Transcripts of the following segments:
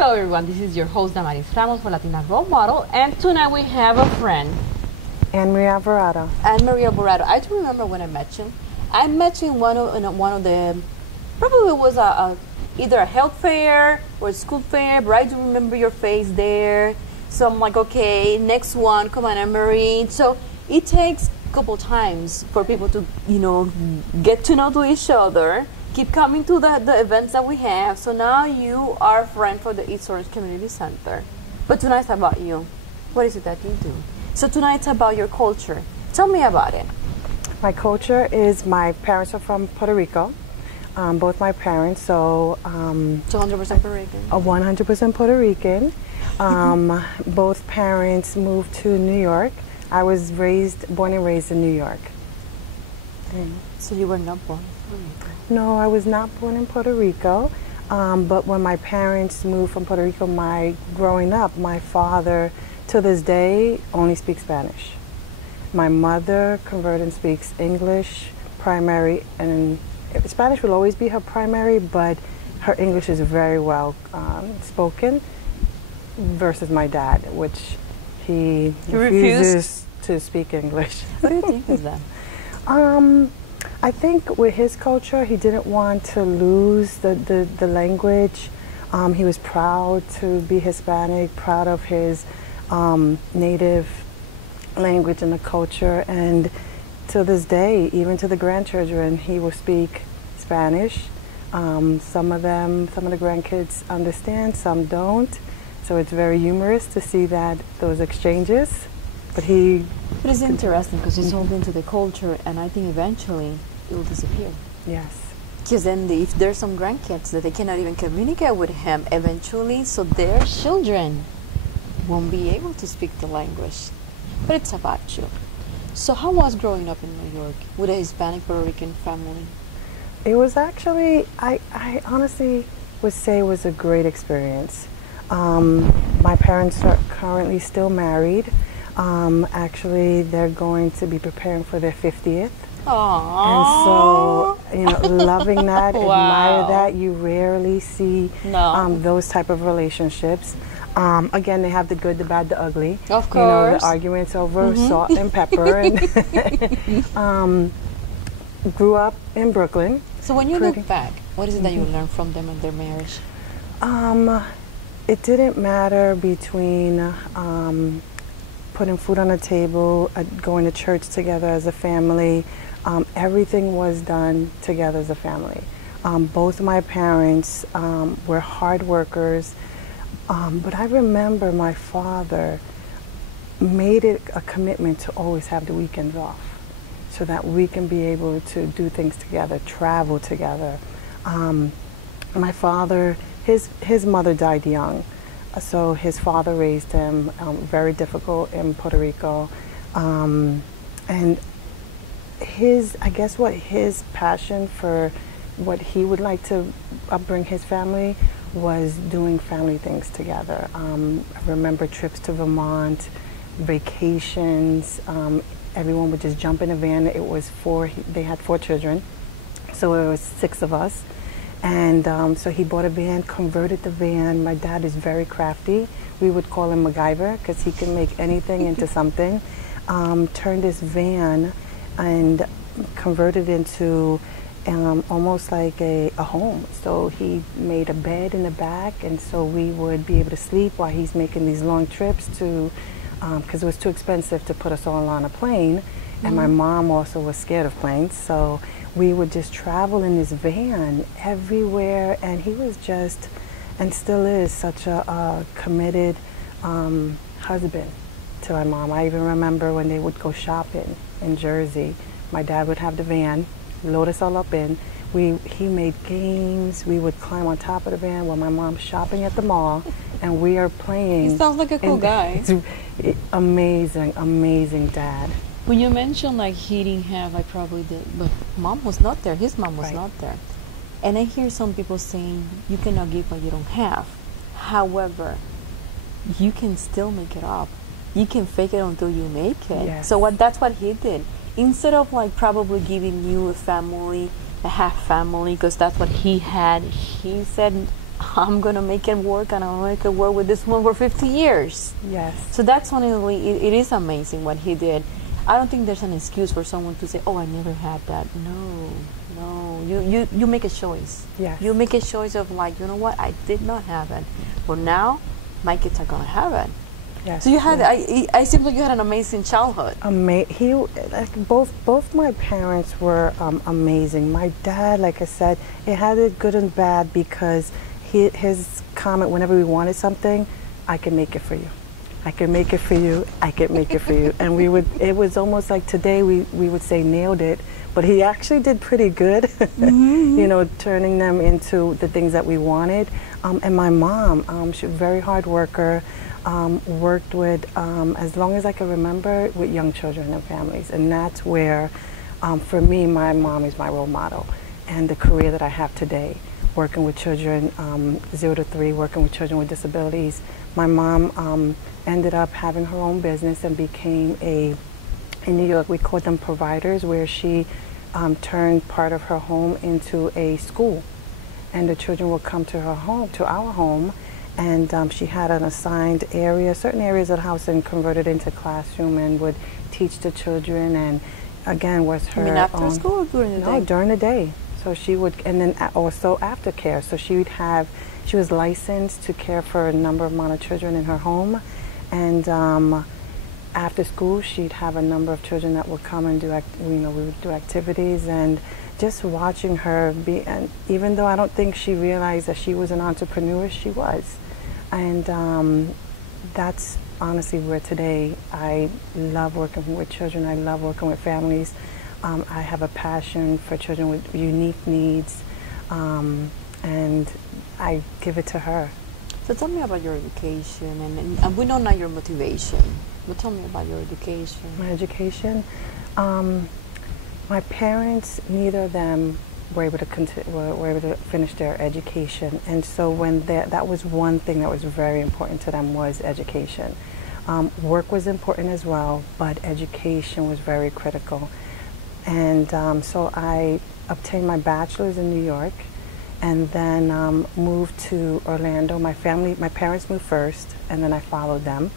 Hello everyone, this is your host Damaris Ramos for Latina Role Model, and tonight we have a friend. And Maria Alvarado. And Maria Alvarado. I do remember when I met you. I met you in one of the, probably it was either a health fair or a school fair, but I do remember your face there. So I'm like, okay, next one, come on, Anne-Marie. So it takes a couple times for people to, get to know each other, keep coming to the events that we have. So now you are a friend for the East Orange Community Center. But tonight's about you. What is it that you do? So tonight's about your culture. Tell me about it. My culture is, my parents are from Puerto Rico, both my parents, so 200% Puerto Rican. 100% Puerto Rican. Both parents moved to New York. I was born and raised in New York. So you were not born in Puerto Rico? No, I was not born in Puerto Rico, but when my parents moved from Puerto Rico, growing up, my father, to this day, only speaks Spanish. My mother converted and speaks English primary, and Spanish will always be her primary, but her English is very well spoken, versus my dad, which he refuses to speak English. What do you think is that? I think with his culture, he didn't want to lose the language. He was proud to be Hispanic, proud of his native language and the culture, and to this day, even to the grandchildren, he will speak Spanish. Some of the grandkids understand, some don't. So it's very humorous to see those exchanges. But it's interesting because he's holding to the culture, and I think eventually it will disappear. Yes. Because then if there's some grandkids that they cannot even communicate with him eventually, so their children won't be able to speak the language. But it's about you. So how was growing up in New York with a Hispanic Puerto Rican family? It was actually, I honestly would say it was a great experience. My parents are currently still married. Actually, they're going to be preparing for their 50th. Aww. And so, loving that, Wow. admire that. You rarely see those type of relationships. Again, they have the good, the bad, the ugly. Of course. The arguments over salt and pepper. And grew up in Brooklyn. So when you look back, what is it that you learned from them and their marriage? It didn't matter between putting food on the table, going to church together as a family. Everything was done together as a family. Both of my parents were hard workers, but I remember my father made it a commitment to always have the weekends off so that we can be able to do things together, travel together. My father, his mother died young. So his father raised him, very difficult in Puerto Rico. And his passion for what he would like to upbring his family was doing family things together. I remember trips to Vermont, vacations. Everyone would just jump in a van. It was they had 4 children, so it was 6 of us. And so he bought a van, converted the van. My dad is very crafty. We would call him MacGyver because he can make anything into something. Turned this van and converted into almost like a home. So he made a bed in the back, and so we would be able to sleep while he's making these long trips because it was too expensive to put us all on a plane. And my mom also was scared of planes, so we would just travel in this van everywhere. And he was just, and still is, such a committed husband to my mom. I even remember when they would go shopping in Jersey, my dad would have the van, load us all up in. He made games. We would climb on top of the van while my mom's shopping at the mall, and we are playing. He sounds like a cool guy. Amazing, amazing dad. When you mentioned like he didn't have but mom was not there. His mom was not there. And I hear some people saying you cannot give what you don't have. However, you can still make it up. You can fake it until you make it. Yes. So that's what he did. Instead of like probably giving you a half family, because that's what he had, he said, I'm gonna make it work, and I'm gonna make it work with this one for 50 years. Yes. So that's honestly, it is amazing what he did. I don't think there's an excuse for someone to say, "Oh, I never had that." No, no. You make a choice. Yes. You make a choice of like, you know what, I did not have it, but now my kids are gonna have it. Yes. So you had, yes. I seem like you had an amazing childhood. Both my parents were amazing. My dad, like I said, it had it good and bad because his comment whenever we wanted something, I can make it for you. I can make it for you. I can make it for you. And it was almost like today we would say nailed it, but he actually did pretty good, you know, turning them into the things that we wanted. And my mom, she was a very hard worker. Worked with, as long as I can remember, with young children and families. And that's where, for me, my mom is my role model. And the career that I have today, working with children 0 to 3, working with children with disabilities. My mom ended up having her own business and became in New York, we call them providers, where she turned part of her home into a school. And the children would come to her home, to our home, and she had an assigned area, certain areas of the house, and converted into classroom and would teach the children. And again, was her after school or during the day? No, during the day. So she would, and then also aftercare. So she was licensed to care for a number of children in her home, and after school she'd have a number of children that would come and do, we would do activities. And just watching her be, and even though I don't think she realized that she was an entrepreneur, she was. And that's honestly where today I love working with children. I love working with families. I have a passion for children with unique needs, and I give it to her. So tell me about your education, and we know now your motivation, but tell me about your education. My education? My parents, neither of them were able to finish their education, and so when that was one thing that was very important to them, was education. Work was important as well, but education was very critical. And so I obtained my bachelor's in New York, and then moved to Orlando. My parents moved first, and then I followed them.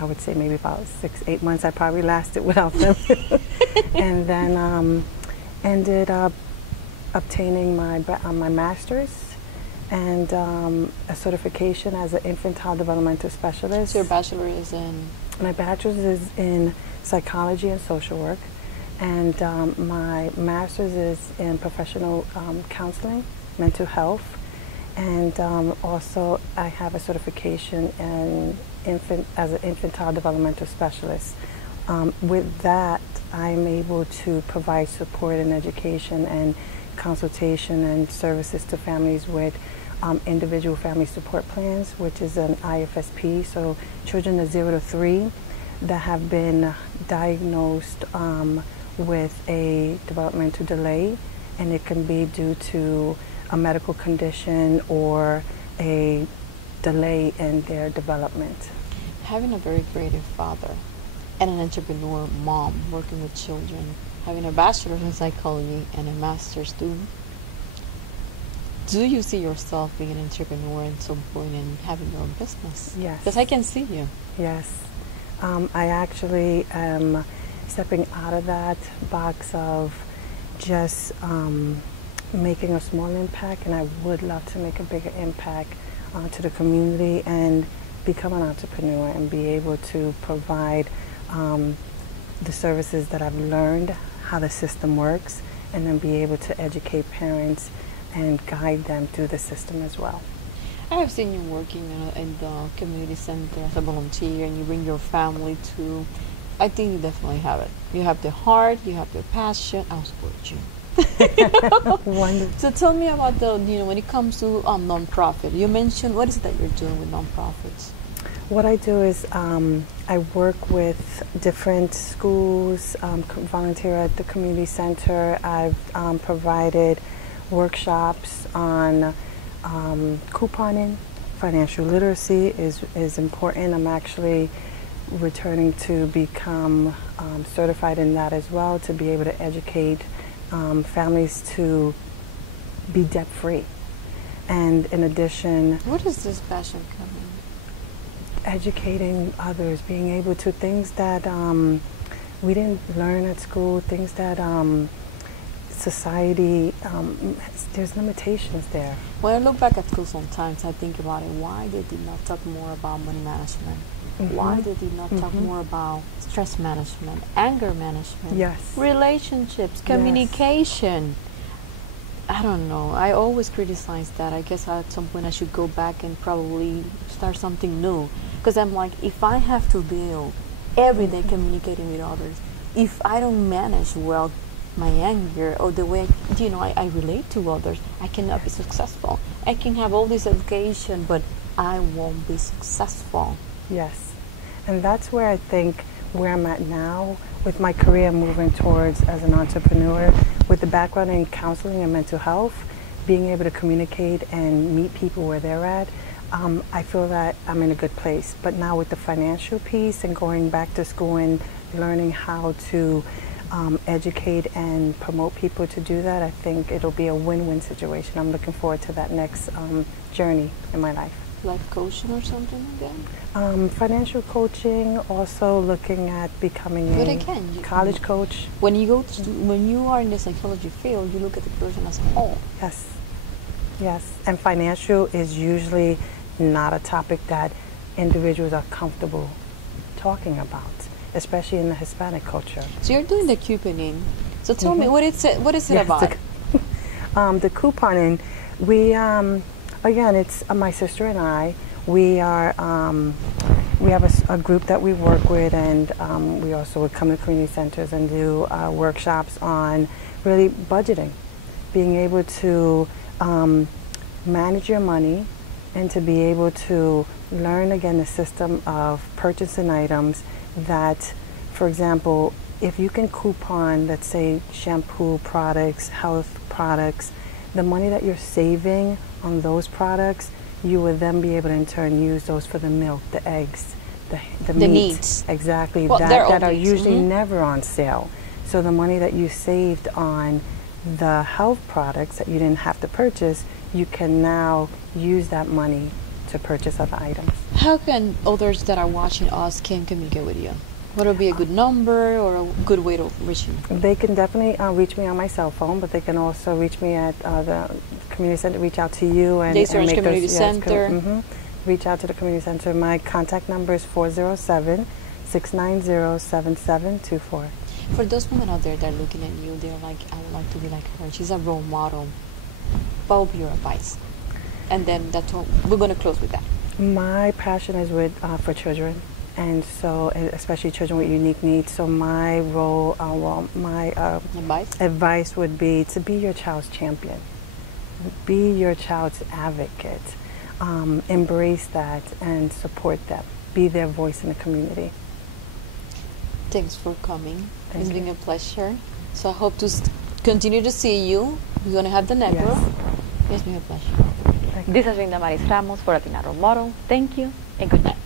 I would say maybe about 6-8 months I probably lasted without them. And then ended up obtaining my master's and a certification as an infantile developmental specialist. So your bachelor is in? My bachelor's is in psychology and social work, and my master's is in professional counseling, mental health, and also I have a certification as an infantile developmental specialist. With that, I'm able to provide support and education and consultation and services to families with individual family support plans, which is an IFSP, so children of 0 to 3 that have been diagnosed with a developmental delay, and it can be due to a medical condition or a delay in their development. Having a very creative father and an entrepreneur mom working with children, having a bachelor's in psychology and a master's too, do you see yourself being an entrepreneur at some point and having your own business? Yes. Because I can see you. Yes. I actually am stepping out of that box of just making a small impact, and I would love to make a bigger impact to the community and become an entrepreneur and be able to provide the services that I've learned, how the system works, and then be able to educate parents and guide them through the system as well. I have seen you working in the community center as a volunteer, and you bring your family to. I think you definitely have it. You have the heart, you have the passion. I'll support you. Wonderful. So tell me about when it comes to nonprofit. You mentioned, what is it that you're doing with nonprofits? What I do is I work with different schools, volunteer at the community center. I've provided workshops on couponing. Financial literacy is important. I'm actually returning to become certified in that as well, to be able to educate families to be debt-free. And in addition, What is this passion coming? educating others, being able to things that we didn't learn at school, things that society, there's limitations there. When I look back at school sometimes, I think about it. Why they did not talk more about money management? Why they did not talk more about stress management, anger management, Yes. relationships, communication? I don't know. I always criticize that. I guess at some point I should go back and probably start something new. Because I'm like, if I have to deal every day communicating with others, if I don't manage well my anger or the way I relate to others, I cannot be successful. I can have all this education, but I won't be successful. Yes. And that's where I think where I'm at now with my career moving towards as an entrepreneur, with the background in counseling and mental health, being able to communicate and meet people where they're at, I feel that I'm in a good place. But now with the financial piece and going back to school and learning how to educate and promote people to do that, I think it'll be a win-win situation. I'm looking forward to that next journey in my life. Life coaching or something like that? Financial coaching, also looking at becoming a college coach. When you when you are in the psychology field, you look at the person as a whole. Yes, yes. And financial is usually not a topic that individuals are comfortable talking about, especially in the Hispanic culture. So you're doing the couponing. So tell me, what is it about? The couponing, we again, it's my sister and I. We are we have a group that we work with, and we also would come to community centers and do workshops on really budgeting, being able to manage your money, and to be able to learn again the system of purchasing items that, for example, if you can coupon, let's say shampoo products, health products, the money that you're saving on those products, you would then be able to in turn use those for the milk, the eggs, the meat. Needs. Exactly, Well, that are usually never on sale. So the money that you saved on the health products that you didn't have to purchase, you can now use that money to purchase other items. How can others that are watching us can communicate with you? What would be a good number or a good way to reach you? They can definitely reach me on my cell phone, but they can also reach me at the community center, reach out to you and make Community those, Center. Reach out to the community center. My contact number is 407-690-7724. For those women out there that are looking at you, they're like, I would like to be like her. She's a role model. What would be your advice? And then that's all. We're going to close with that. My passion is with for children, and so especially children with unique needs. So my role, my advice would be to be your child's champion, be your child's advocate, embrace that and support them, be their voice in the community. Thanks for coming. It's been a pleasure. So I hope to continue to see you. We're going to have the network. Yes. It's been a pleasure. This has been Damaris Ramos for Latina Role Model. Thank you and good night.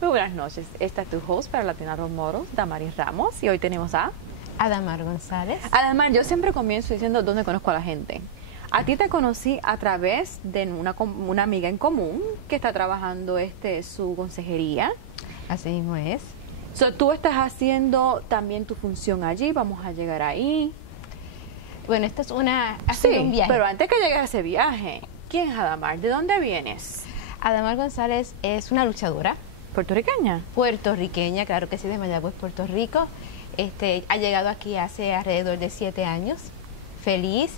Buenas noches, esta es tu host para Latina Role Models, Damaris Ramos, y hoy tenemos a Adamar González. Además, yo siempre comienzo diciendo dónde conozco a la gente. A ti te conocí a través de una amiga en común que está trabajando su consejería. Así mismo es. So, tú estás haciendo también tu función allí, vamos a llegar ahí. Bueno, esto es un viaje. Pero antes que llegues a ese viaje, ¿quién es Adamar? ¿De dónde vienes? Adamar González es una luchadora. ¿Puertorriqueña? Puertorriqueña, claro que sí, de Mayagüez, Puerto Rico. Ha llegado aquí hace alrededor de 7 años. Feliz,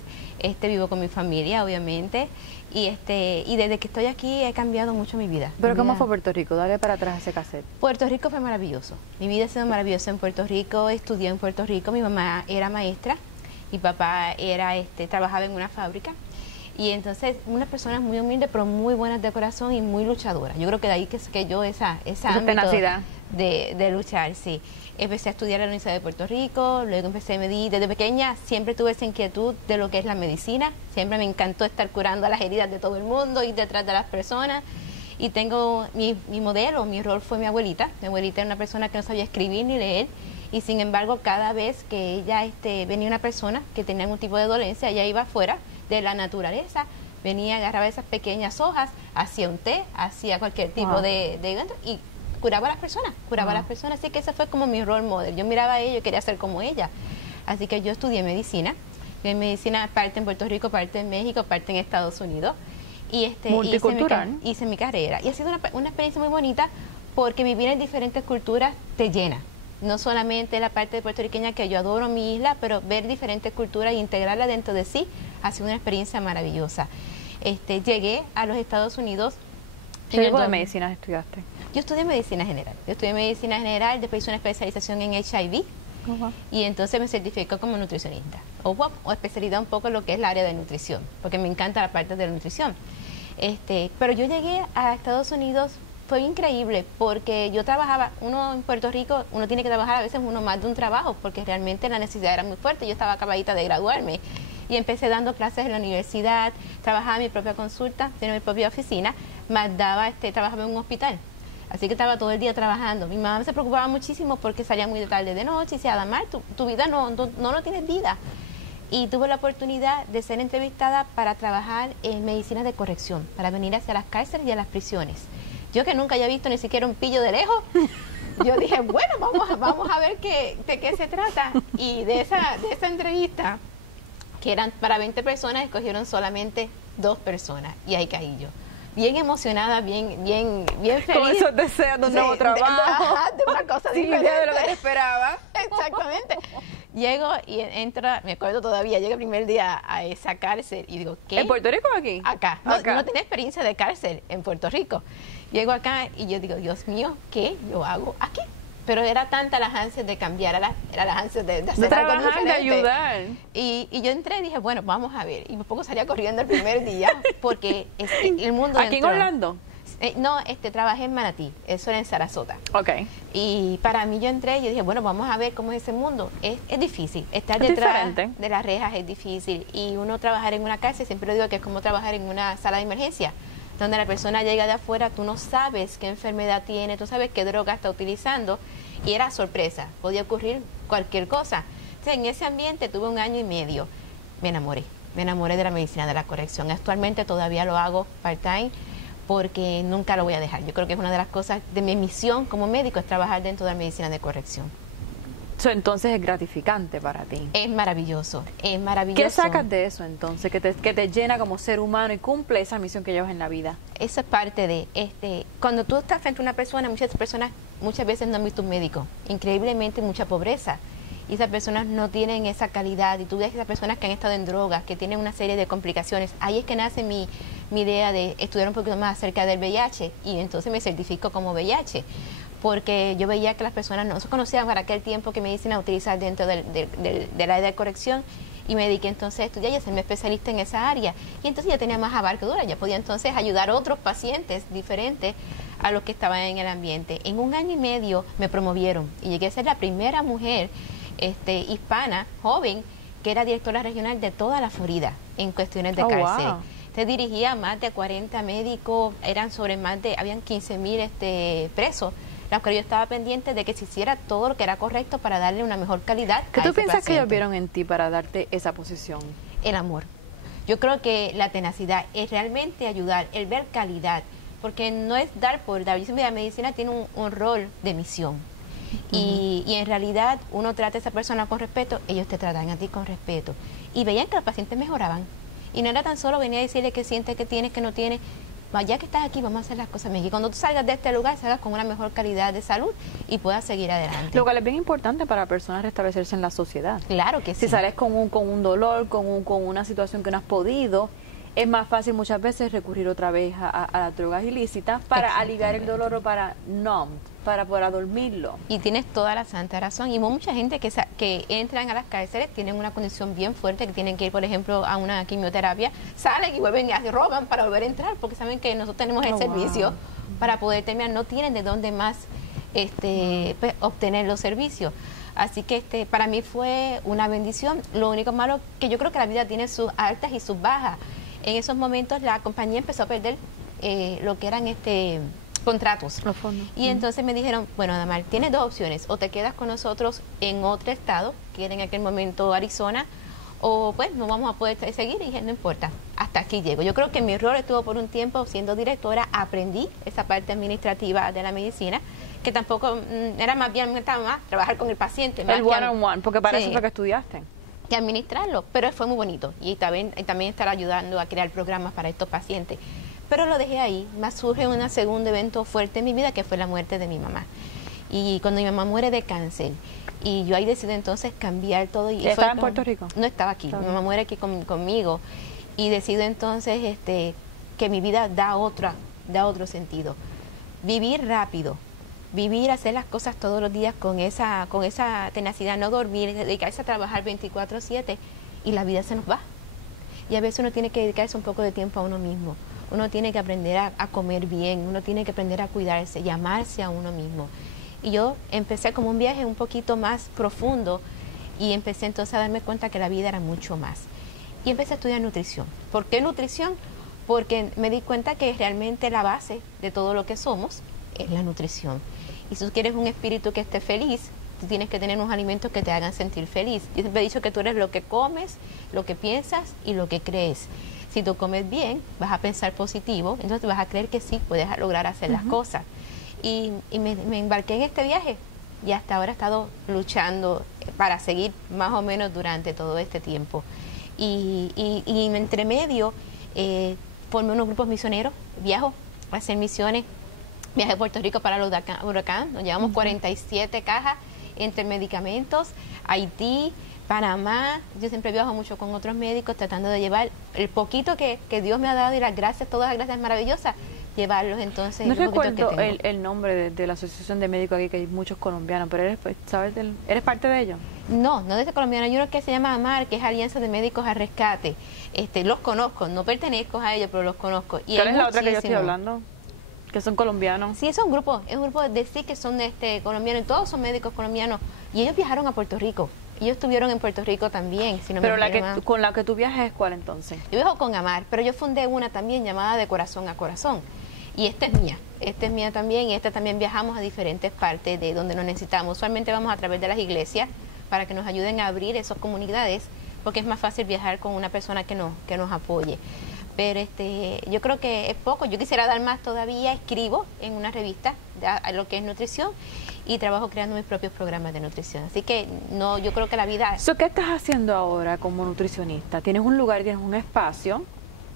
vivo con mi familia, obviamente. Y desde que estoy aquí he cambiado mucho mi vida. ¿Pero cómo fue Puerto Rico? Dale para atrás ese cassette. Puerto Rico fue maravilloso. Mi vida ha sido maravillosa en Puerto Rico. Estudié en Puerto Rico. Mi mamá era maestra. Mi papá trabajaba en una fábrica. Y entonces, una persona muy humilde, pero muy buena de corazón y muy luchadora. Yo creo que de ahí que yo esa tenacidad de luchar, sí. Empecé a estudiar en la Universidad de Puerto Rico, luego empecé a medir. Desde pequeña siempre tuve esa inquietud de lo que es la medicina. Siempre me encantó estar curando las heridas de todo el mundo y detrás de las personas. Y tengo mi modelo, mi rol fue mi abuelita. Mi abuelita era una persona que no sabía escribir ni leer. Y sin embargo, cada vez que ella venía una persona que tenía algún tipo de dolencia, ella iba afuera de la naturaleza, venía, agarraba esas pequeñas hojas, hacía un té, hacía cualquier tipo de y curaba a las personas, así que ese fue como mi role model. Yo miraba a ella y quería ser como ella. Así que yo estudié medicina. En medicina, parte en Puerto Rico, parte en México, parte en Estados Unidos. Y multicultural. Hice mi carrera. Y ha sido una experiencia muy bonita porque vivir en diferentes culturas te llena. No solamente la parte puertorriqueña, que yo adoro mi isla, pero ver diferentes culturas e integrarla dentro de sí ha sido una experiencia maravillosa. Llegué a los Estados Unidos. ¿Qué tipo de medicina estudiaste? Yo estudié medicina general. Después hice una especialización en HIV. Y entonces me certificó como nutricionista. O especialidad un poco en lo que es el área de nutrición, porque me encanta la parte de la nutrición. Pero yo llegué a Estados Unidos. Fue increíble porque yo trabajaba, uno en Puerto Rico, uno tiene que trabajar a veces uno más de un trabajo porque realmente la necesidad era muy fuerte. Yo estaba acabadita de graduarme y empecé dando clases en la universidad, trabajaba en mi propia consulta, tenía mi propia oficina, más trabajaba en un hospital. Así que estaba todo el día trabajando. Mi mamá se preocupaba muchísimo porque salía muy de tarde de noche y decía, Adamar, tu vida no tienes vida. Y tuve la oportunidad de ser entrevistada para trabajar en medicina de corrección, para venir hacia las cárceles y a las prisiones. Yo que nunca había visto ni siquiera un pillo de lejos, yo dije, bueno, vamos a ver de qué se trata. Y de esa entrevista, que eran para 20 personas, escogieron solamente 2 personas. Y ahí caí yo. Bien emocionada, bien feliz. Con esos deseos de un nuevo trabajo. De una cosa sin diferente. idea de lo que te esperaba. Exactamente. Llego y entro, me acuerdo todavía, llego el primer día a esa cárcel y digo, ¿qué? ¿En Puerto Rico o aquí? Acá. No tenía experiencia de cárcel en Puerto Rico. Llego acá y yo digo, Dios mío, ¿qué yo hago aquí? Pero era tanta las ansias de cambiar, era las ansias de hacer algo diferente. De ayudar. Y yo entré y dije, bueno, vamos a ver. Y un poco salía corriendo el primer día porque el mundo ¿Aquí en Orlando? No, trabajé en Manatí, eso era en Sarasota. Ok. Y para mí yo entré y yo dije, bueno, vamos a ver cómo es ese mundo. Es difícil, estar detrás de las rejas es difícil. Y uno trabajar en una cárcel, siempre digo que es como trabajar en una sala de emergencia, donde la persona llega de afuera, tú no sabes qué enfermedad tiene, tú sabes qué droga está utilizando. Y era sorpresa, podía ocurrir cualquier cosa. Entonces, en ese ambiente tuve 1 año y medio. Me enamoré de la medicina de la corrección. Actualmente todavía lo hago part-time, porque nunca lo voy a dejar. Yo creo que es una de las cosas de mi misión como médico, es trabajar dentro de la medicina de corrección. Entonces es gratificante para ti. Es maravilloso, es maravilloso. ¿Qué sacas de eso entonces? Que te llena como ser humano y cumple esa misión que llevas en la vida. Eso es parte de, cuando tú estás frente a una persona, muchas veces no han visto un médico. Increíblemente mucha pobreza. Y esas personas no tienen esa calidad. Y tú ves esas personas que han estado en drogas, que tienen una serie de complicaciones. Ahí es que nace mi idea de estudiar un poquito más acerca del VIH. Y entonces me certifico como VIH. Porque yo veía que las personas no se conocían para aquel tiempo que medicina utilizar dentro del área de corrección. Y me dediqué entonces a estudiar y a serme especialista en esa área. Y entonces ya tenía más abarcadura, ya podía entonces ayudar a otros pacientes diferentes a los que estaban en el ambiente. En 1 año y medio me promovieron y llegué a ser la primera mujer hispana, joven, que era directora regional de toda la Florida en cuestiones de cárcel. Wow. Se dirigía a más de 40 médicos, habían 15,000 presos, los cuales yo estaba pendiente de que se hiciera todo lo que era correcto para darle una mejor calidad. ¿Qué tú piensas que ellos paciente. vieron en ti para darte esa posición? El amor. Yo creo que la tenacidad es realmente ayudar, el ver calidad, porque no es dar por dar. Yo siempre la medicina tiene un rol de misión. Y en realidad uno trata a esa persona con respeto, ellos te tratan a ti con respeto. Y veían que los pacientes mejoraban. Y no era tan solo venir a decirle que sientes, que tienes, que no tienes. Ya que estás aquí, vamos a hacer las cosas mejor. Y cuando tú salgas de este lugar, salgas con una mejor calidad de salud y puedas seguir adelante. Lo cual es bien importante para personas restablecerse en la sociedad. Claro que sí. Si sales con un dolor, con una situación que no has podido, es más fácil muchas veces recurrir otra vez a las drogas ilícitas para aliviar el dolor o para para poder dormirlo. Y tienes toda la santa razón. Y mucha gente que entran a las cárceles tienen una condición bien fuerte, que tienen que ir, por ejemplo, a una quimioterapia, salen y vuelven y roban para volver a entrar, porque saben que nosotros tenemos el servicio para poder terminar. No tienen de dónde más pues, obtener los servicios. Así que para mí fue una bendición. Lo único malo que yo creo que la vida tiene sus altas y sus bajas. En esos momentos la compañía empezó a perder lo que eran contratos. Los fondos. Y entonces me dijeron, bueno, Adamar, tienes dos opciones, o te quedas con nosotros en otro estado, que era en aquel momento Arizona, o pues no vamos a poder seguir. Y dije, no importa, hasta aquí llego. Yo creo que mi rol estuvo por un tiempo siendo directora, aprendí esa parte administrativa de la medicina, que tampoco era más bien, me estaba más trabajar con el paciente. El one-on-one, porque para eso es lo que estudiaste. Que administrarlo, pero fue muy bonito y también estar ayudando a crear programas para estos pacientes. Pero lo dejé ahí, más surge un segundo evento fuerte en mi vida, que fue la muerte de mi mamá. Y cuando mi mamá muere de cáncer, y yo ahí decidí entonces cambiar todo. Y ¿Estaba en Puerto Rico? No estaba aquí, mi mamá muere aquí conmigo, y decido entonces que mi vida da otro sentido. Vivir rápido, hacer las cosas todos los días con esa tenacidad, no dormir, dedicarse a trabajar 24/7, y la vida se nos va. Y a veces uno tiene que dedicarse un poco de tiempo a uno mismo. Uno tiene que aprender a comer bien, uno tiene que aprender a cuidarse y amarse a uno mismo. Y yo empecé como un viaje un poquito más profundo, y empecé entonces a darme cuenta que la vida era mucho más. Y empecé a estudiar nutrición. ¿Por qué nutrición? Porque me di cuenta que realmente la base de todo lo que somos es la nutrición. Y si tú quieres un espíritu que esté feliz, tú tienes que tener unos alimentos que te hagan sentir feliz. Yo siempre he dicho que tú eres lo que comes, lo que piensas y lo que crees. Si tú comes bien, vas a pensar positivo, entonces vas a creer que sí, puedes lograr hacer las cosas. Y me embarqué en este viaje, y hasta ahora he estado luchando para seguir más o menos durante todo este tiempo. Y entre medio formé unos grupos misioneros, viajo a hacer misiones. Viajé a Puerto Rico para los huracanes, nos llevamos 47 cajas entre medicamentos, Haití, Panamá. Yo siempre viajo mucho con otros médicos tratando de llevar el poquito que Dios me ha dado, y las gracias, todas las gracias maravillosas, llevarlos entonces. No recuerdo el nombre de la asociación de médicos aquí, que hay muchos colombianos, pero ¿eres parte de ellos? No de este colombiano. Hay uno que se llama Adamar, que es Alianza de Médicos a Rescate. Los conozco, no pertenezco a ellos, pero los conozco. Y ¿cuál es la otra que yo estoy hablando? Que son colombianos. Sí, es un grupo de sí que son colombianos, y todos son médicos colombianos, y ellos viajaron a Puerto Rico. Ellos estuvieron en Puerto Rico también, si no pero me con la que tú viajas, ¿cuál entonces? Yo viajo con Amar, pero yo fundé una también llamada De Corazón a Corazón, y esta es mía también, y esta también viajamos a diferentes partes de donde nos necesitamos. Usualmente vamos a través de las iglesias para que nos ayuden a abrir esas comunidades, porque es más fácil viajar con una persona que nos apoye. Pero yo creo que es poco. Yo quisiera dar más todavía. Escribo en una revista de lo que es nutrición, y trabajo creando mis propios programas de nutrición. Así que yo creo que la vida... ¿Qué estás haciendo ahora como nutricionista? ¿Tienes un lugar, tienes un espacio?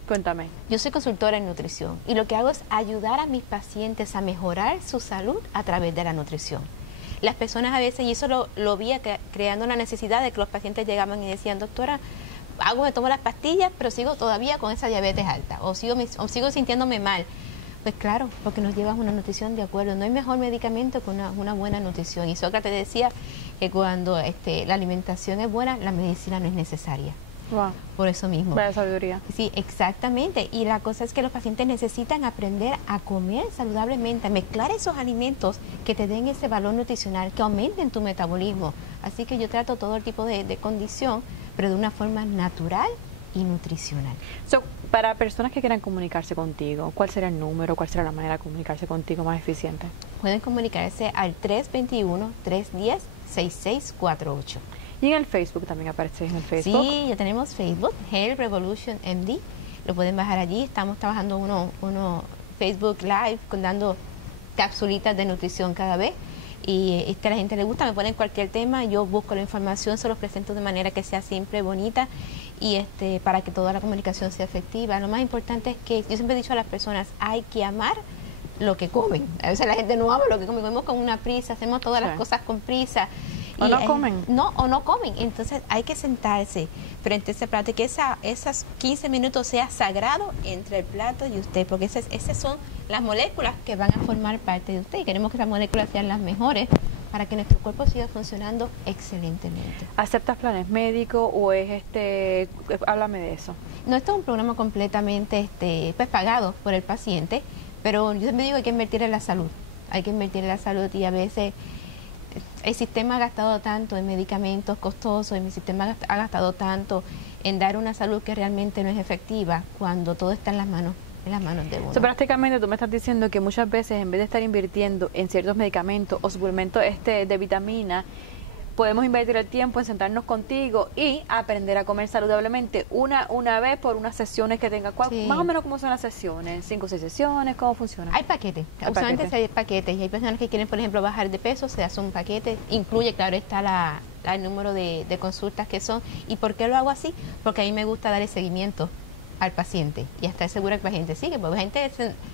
Cuéntame. Yo soy consultora en nutrición, y lo que hago es ayudar a mis pacientes a mejorar su salud a través de la nutrición. Las personas a veces, y eso lo vi creando una necesidad de que los pacientes llegaban y decían, doctora, me tomo las pastillas, pero sigo todavía con esa diabetes alta, o sigo sintiéndome mal. Pues claro, porque nos llevas una nutrición de acuerdo. No hay mejor medicamento que una buena nutrición. Y Sócrates decía que cuando la alimentación es buena, la medicina no es necesaria. Wow. Por eso mismo. Vaya sabiduría. Sí, exactamente. Y la cosa es que los pacientes necesitan aprender a comer saludablemente, a mezclar esos alimentos que te den ese valor nutricional, que aumenten tu metabolismo. Así que yo trato todo el tipo de condición, pero de una forma natural y nutricional. Para personas que quieran comunicarse contigo, ¿cuál será el número, cuál será la manera de comunicarse contigo más eficiente? Pueden comunicarse al 321-310-6648. Y en el Facebook también aparece en el Facebook. Sí, ya tenemos Facebook, Health Revolution MD. Lo pueden bajar allí. Estamos trabajando uno Facebook Live, dando capsulitas de nutrición cada vez. Y que a la gente le gusta, me ponen cualquier tema, yo busco la información, se los presento de manera que sea simple, bonita, y para que toda la comunicación sea efectiva. Lo más importante es que, yo siempre he dicho a las personas, hay que amar lo que comen. A veces la gente no ama lo que come, comemos con una prisa, hacemos todas las cosas con prisa, O no comen. No, o no comen. Entonces hay que sentarse frente a ese plato y que esas 15 minutos sea sagrado entre el plato y usted, porque esas son las moléculas que van a formar parte de usted y queremos que esas moléculas sean las mejores para que nuestro cuerpo siga funcionando excelentemente. ¿Aceptas planes médicos o es háblame de eso? No, esto es un programa completamente pues pagado por el paciente, pero yo me digo hay que invertir en la salud. Hay que invertir en la salud y a veces el sistema ha gastado tanto en medicamentos costosos, el sistema ha gastado tanto en dar una salud que realmente no es efectiva cuando todo está en las manos de uno. Prácticamente tú me estás diciendo que muchas veces en vez de estar invirtiendo en ciertos medicamentos o suplementos de vitamina, podemos invertir el tiempo en sentarnos contigo y aprender a comer saludablemente una vez por unas sesiones que tenga. Sí. Más o menos, ¿cómo son las sesiones? 5 o 6 sesiones, ¿cómo funciona? Hay paquetes, usualmente hay paquetes y hay personas que quieren, por ejemplo, bajar de peso, se hace un paquete, incluye, claro, está el número de consultas que son. ¿Y por qué lo hago así? Porque a mí me gusta dar el seguimiento al paciente y estar segura que la gente sigue, porque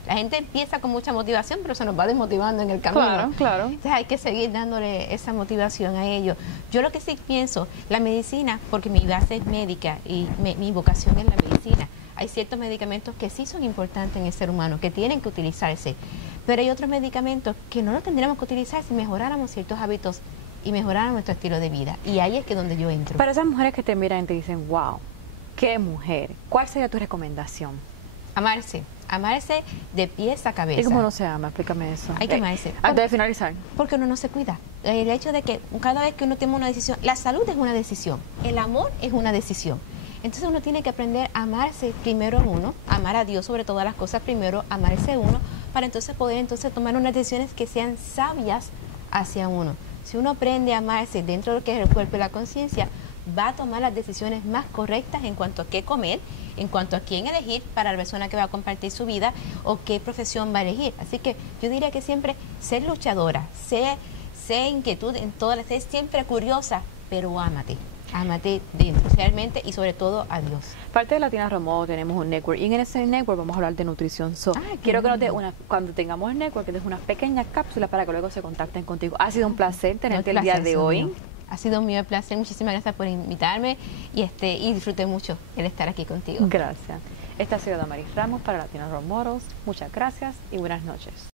la gente empieza con mucha motivación, pero se nos va desmotivando en el camino. Claro, claro. Entonces hay que seguir dándole esa motivación a ellos. Yo lo que sí pienso, la medicina, porque mi base es médica y mi vocación es la medicina, hay ciertos medicamentos que sí son importantes en el ser humano, que tienen que utilizarse, pero hay otros medicamentos que no los tendríamos que utilizar si mejoráramos ciertos hábitos y mejoráramos nuestro estilo de vida. Y ahí es que donde yo entro. Para esas mujeres que te miran y te dicen, wow, qué mujer, ¿cuál sería tu recomendación? Amarse de pies a cabeza. ¿Y cómo no se ama? Explícame eso. Hay que amarse. Antes de finalizar. Porque uno no se cuida. El hecho de que cada vez que uno toma una decisión, la salud es una decisión, el amor es una decisión. Entonces uno tiene que aprender a amarse primero a uno, amar a Dios sobre todas las cosas primero, amarse a uno, para entonces poder tomar unas decisiones que sean sabias hacia uno. Si uno aprende a amarse dentro de lo que es el cuerpo y la conciencia, va a tomar las decisiones más correctas en cuanto a qué comer, en cuanto a quién elegir para la persona que va a compartir su vida o qué profesión va a elegir. Así que yo diría que siempre ser luchadora, ser inquietud en todas las, ser siempre curiosa, pero ámate realmente y sobre todo a Dios. Parte de Latina Remoto tenemos un network y en ese network vamos a hablar de nutrición. Quiero que nos des cuando tengamos el network, que des unas pequeñas cápsulas para que luego se contacten contigo. Ha sido un placer tenerte el día de hoy. Ha sido mío el placer, muchísimas gracias por invitarme y disfruté mucho el estar aquí contigo. Gracias. Esta ha sido Adamar Ramos para Latina Remoto. Muchas gracias y buenas noches.